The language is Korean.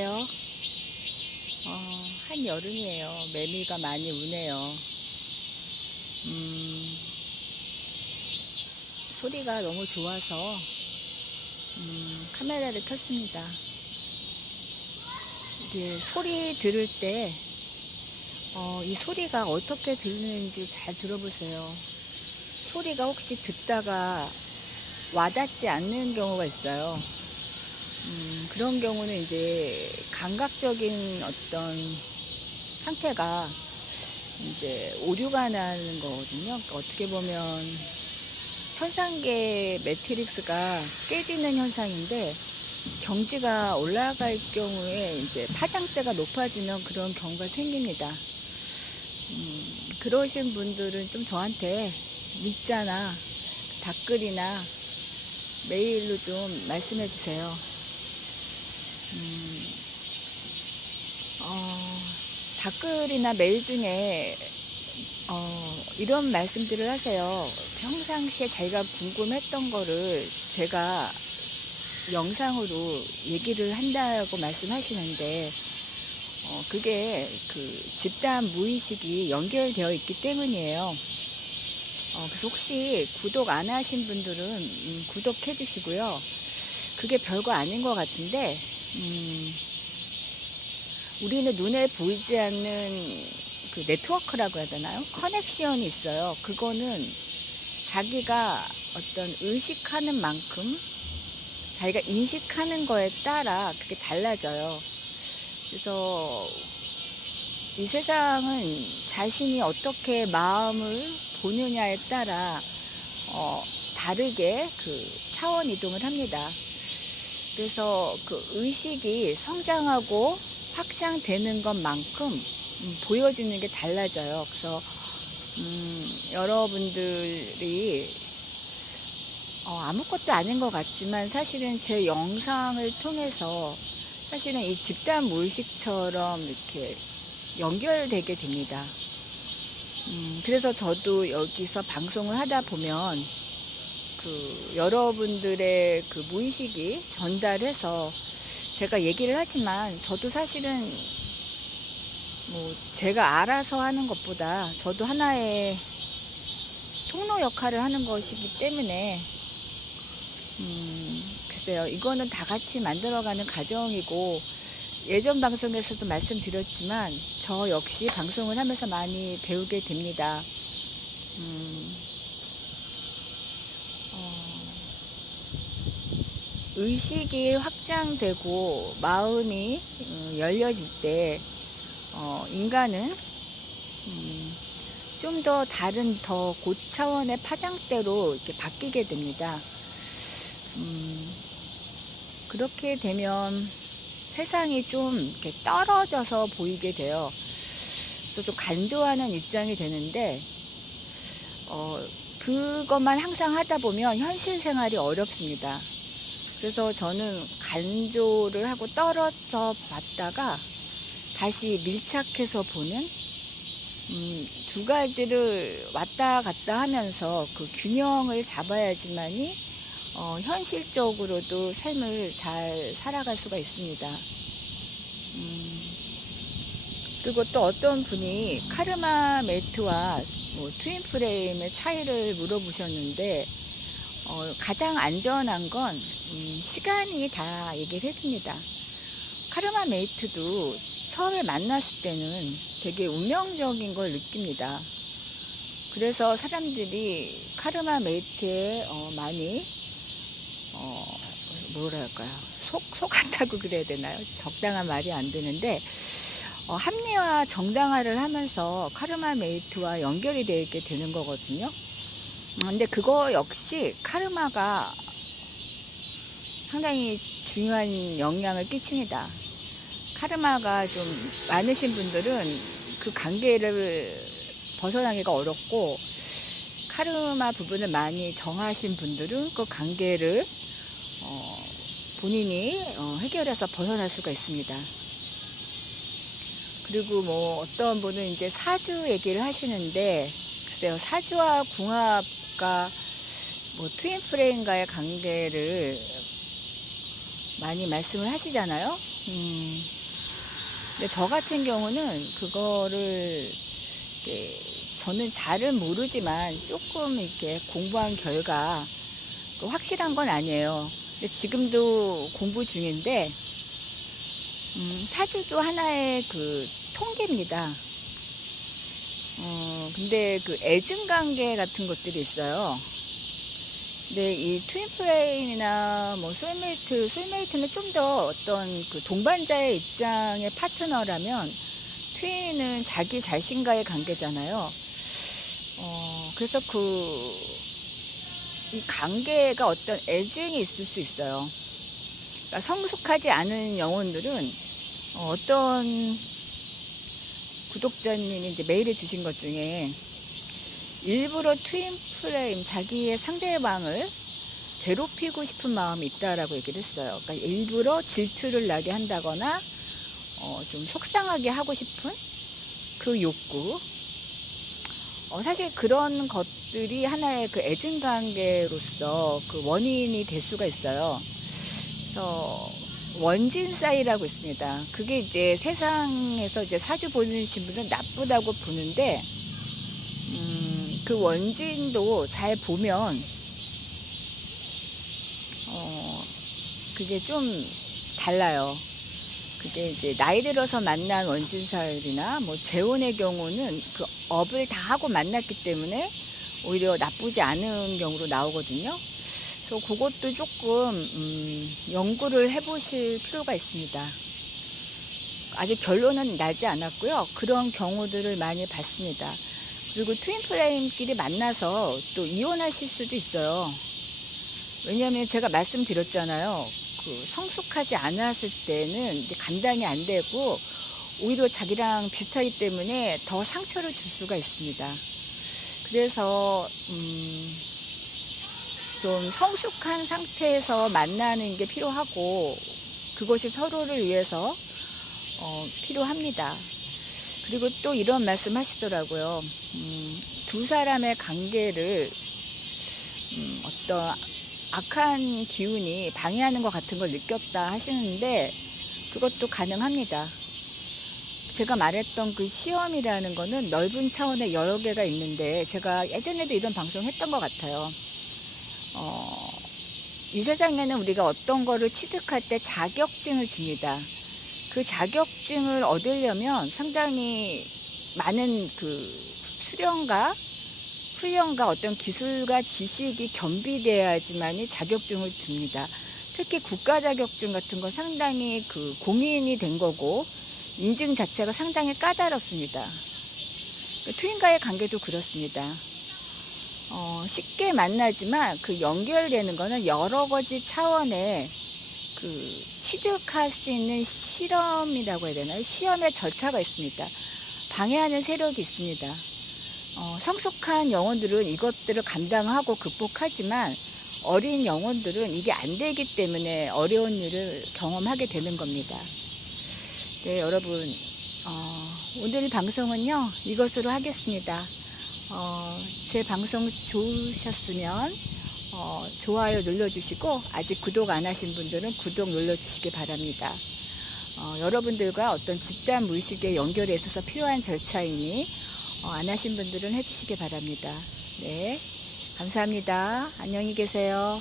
요 한여름이에요. 매미가 많이 우네요. 소리가 너무 좋아서 카메라를 켰습니다. 이게 소리 들을 때 이 소리가 어떻게 들리는지 잘 들어보세요. 소리가 혹시 듣다가 와닿지 않는 경우가 있어요. 그런 경우는 이제 감각적인 어떤 상태가 이제 오류가 나는 거거든요. 그러니까 어떻게 보면 현상계 매트릭스가 깨지는 현상인데, 경지가 올라갈 경우에 이제 파장대가 높아지면 그런 경우가 생깁니다. 그러신 분들은 좀 저한테 문자나 댓글이나 메일로 좀 말씀해 주세요. 댓글이나 메일 중에 이런 말씀들을 하세요. 평상시에 자기가 궁금했던 거를 제가 영상으로 얘기를 한다고 말씀하시는데, 그게 그 집단 무의식이 연결되어 있기 때문이에요. 그래서 혹시 구독 안 하신 분들은 구독해 주시고요. 그게 별거 아닌 것 같은데, 우리는 눈에 보이지 않는 그 네트워크라고 해야 되나요? 커넥션이 있어요. 그거는 자기가 어떤 의식하는 만큼, 자기가 인식하는 거에 따라 그게 달라져요. 그래서 이 세상은 자신이 어떻게 마음을 보느냐에 따라 다르게 그 차원 이동을 합니다. 그래서 그 의식이 성장하고 확장되는 것만큼 보여지는 게 달라져요. 그래서 여러분들이 아무것도 아닌 것 같지만 사실은 제 영상을 통해서 사실은 이 집단 무의식처럼 이렇게 연결되게 됩니다. 그래서 저도 여기서 방송을 하다 보면 그 여러분들의 그 무의식이 전달해서 제가 얘기를 하지만, 저도 사실은 뭐 제가 알아서 하는 것보다 저도 하나의 통로 역할을 하는 것이기 때문에 글쎄요, 이거는 다 같이 만들어가는 과정이고, 예전 방송에서도 말씀드렸지만 저 역시 방송을 하면서 많이 배우게 됩니다. 의식이 확장되고 마음이 열려질 때 인간은 좀 더 다른 더 고차원의 파장대로 이렇게 바뀌게 됩니다. 그렇게 되면 세상이 좀 이렇게 떨어져서 보이게 돼요. 그래서 좀 간조하는 입장이 되는데, 그것만 항상 하다 보면 현실 생활이 어렵습니다. 그래서 저는 간조를 하고 떨어져 봤다가 다시 밀착해서 보는, 두 가지를 왔다 갔다 하면서 그 균형을 잡아야지만이 현실적으로도 삶을 잘 살아갈 수가 있습니다. 그리고 또 어떤 분이 카르마 매트와 뭐 트윈 프레임의 차이를 물어보셨는데, 가장 안전한 건 시간이 다 얘기를 해줍니다. 카르마 메이트도 처음에 만났을 때는 되게 운명적인 걸 느낍니다. 그래서 사람들이 카르마 메이트에 많이 뭐랄까요, 속았다고 그래야 되나요? 적당한 말이 안 되는데, 합리화 정당화를 하면서 카르마 메이트와 연결이 되게 되는 거거든요. 근데 그거 역시 카르마가 상당히 중요한 영향을 끼칩니다. 카르마가 좀 많으신 분들은 그 관계를 벗어나기가 어렵고, 카르마 부분을 많이 정하신 분들은 그 관계를 본인이 해결해서 벗어날 수가 있습니다. 그리고 뭐 어떤 분은 이제 사주 얘기를 하시는데, 글쎄요, 사주와 궁합과 뭐 트윈 프레임과의 관계를 많이 말씀을 하시잖아요. 근데 저 같은 경우는 그거를 이렇게 저는 잘은 모르지만 조금 이렇게 공부한 결과 그 확실한 건 아니에요. 근데 지금도 공부 중인데 사주도 하나의 그 통계입니다. 근데 그 애증 관계 같은 것들이 있어요. 근데 이 트윈 플레임이나 뭐 솔메이트는 좀 더 어떤 그 동반자의 입장의 파트너라면 트윈은 자기 자신과의 관계잖아요. 그래서 이 관계가 어떤 애증이 있을 수 있어요. 그러니까 성숙하지 않은 영혼들은 어떤 구독자님이 이제 메일을 주신 것 중에 일부러 트윈 플레임 자기의 상대방을 괴롭히고 싶은 마음이 있다라고 얘기를 했어요. 그러니까 일부러 질투를 나게 한다거나 좀 속상하게 하고 싶은 그 욕구. 사실 그런 것들이 하나의 그 애증 관계로서 그 원인이 될 수가 있어요. 그래서 원진사이라고 있습니다. 그게 이제 세상에서 이제 사주 보시는 분은 나쁘다고 보는데, 그 원진도 잘 보면, 그게 좀 달라요. 그게 이제 나이 들어서 만난 원진살이나 뭐 재혼의 경우는 그 업을 다 하고 만났기 때문에 오히려 나쁘지 않은 경우로 나오거든요. 그래서 그것도 조금 연구를 해보실 필요가 있습니다. 아직 결론은 나지 않았고요. 그런 경우들을 많이 봤습니다. 그리고 트윈 플레임끼리 만나서 또 이혼하실 수도 있어요. 왜냐하면 제가 말씀드렸잖아요. 그 성숙하지 않았을 때는 이제 감당이 안 되고 오히려 자기랑 비슷하기 때문에 더 상처를 줄 수가 있습니다. 그래서 좀 성숙한 상태에서 만나는 게 필요하고 그것이 서로를 위해서 필요합니다. 그리고 또 이런 말씀 하시더라고요. 두 사람의 관계를 어떤 악한 기운이 방해하는 것 같은 걸 느꼈다 하시는데 그것도 가능합니다. 제가 말했던 그 시험이라는 거는 넓은 차원의 여러 개가 있는데 제가 예전에도 이런 방송을 했던 것 같아요. 이 세상에는 우리가 어떤 거를 취득할 때 자격증을 줍니다. 그 자격증을 얻으려면 상당히 많은 그 훈련과 어떤 기술과 지식이 겸비돼야지만이 자격증을 줍니다. 특히 국가 자격증 같은 건 상당히 그 공인이 된 거고 인증 자체가 상당히 까다롭습니다. 트윈과의 관계도 그렇습니다. 쉽게 만나지만 그 연결되는 거는 여러 가지 차원의 그 취득할 수 있는 실험이라고 해야 되나요? 시험의 절차가 있습니다. 방해하는 세력이 있습니다. 성숙한 영혼들은 이것들을 감당하고 극복하지만 어린 영혼들은 이게 안 되기 때문에 어려운 일을 경험하게 되는 겁니다. 네, 여러분, 오늘 방송은요, 이것으로 하겠습니다. 제 방송 좋으셨으면 좋아요 눌러주시고 아직 구독 안 하신 분들은 구독 눌러주시기 바랍니다. 여러분들과 어떤 집단 무의식에 연결에 있어서 필요한 절차이니 안 하신 분들은 해주시기 바랍니다. 네, 감사합니다. 안녕히 계세요.